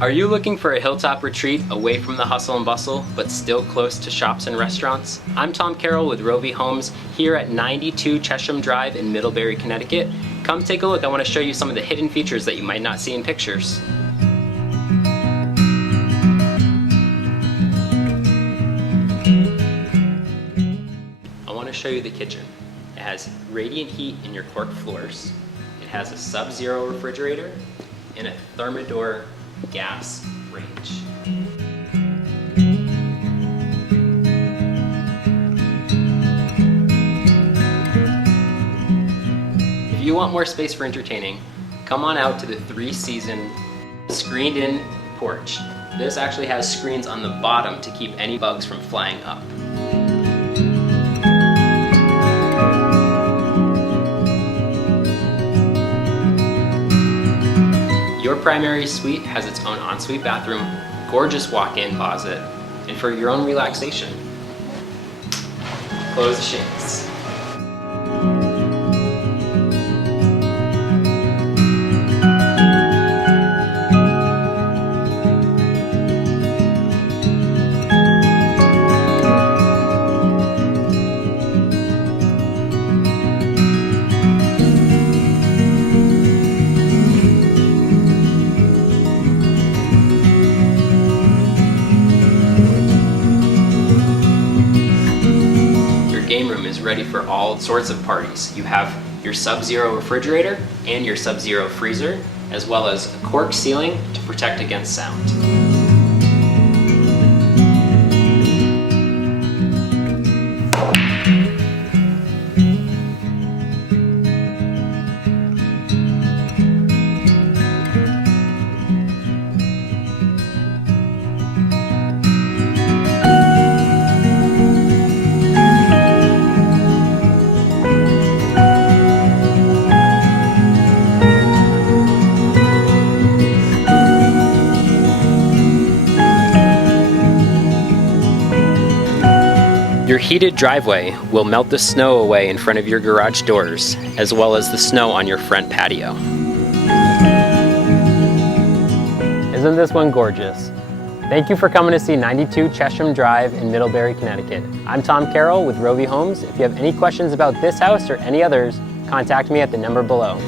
Are you looking for a hilltop retreat away from the hustle and bustle, but still close to shops and restaurants? I'm Tom Carroll with Rovi Homes here at 92 Chesham Drive in Middlebury, Connecticut. Come take a look. I want to show you some of the hidden features that you might not see in pictures. I want to show you the kitchen. It has radiant heat in your cork floors. It has a sub-zero refrigerator and a Thermador gas range. If you want more space for entertaining, come on out to the 3-season screened-in porch. This actually has screens on the bottom to keep any bugs from flying up. Your primary suite has its own ensuite bathroom, gorgeous walk-in closet, and for your own relaxation, close the shades. Game room is ready for all sorts of parties. You have your sub-zero refrigerator and your sub-zero freezer, as well as a cork ceiling to protect against sound. Your heated driveway will melt the snow away in front of your garage doors, as well as the snow on your front patio. Isn't this one gorgeous? Thank you for coming to see 92 Chesham Drive in Middlebury, Connecticut. I'm Tom Carroll with Rovi Homes. If you have any questions about this house or any others, contact me at the number below.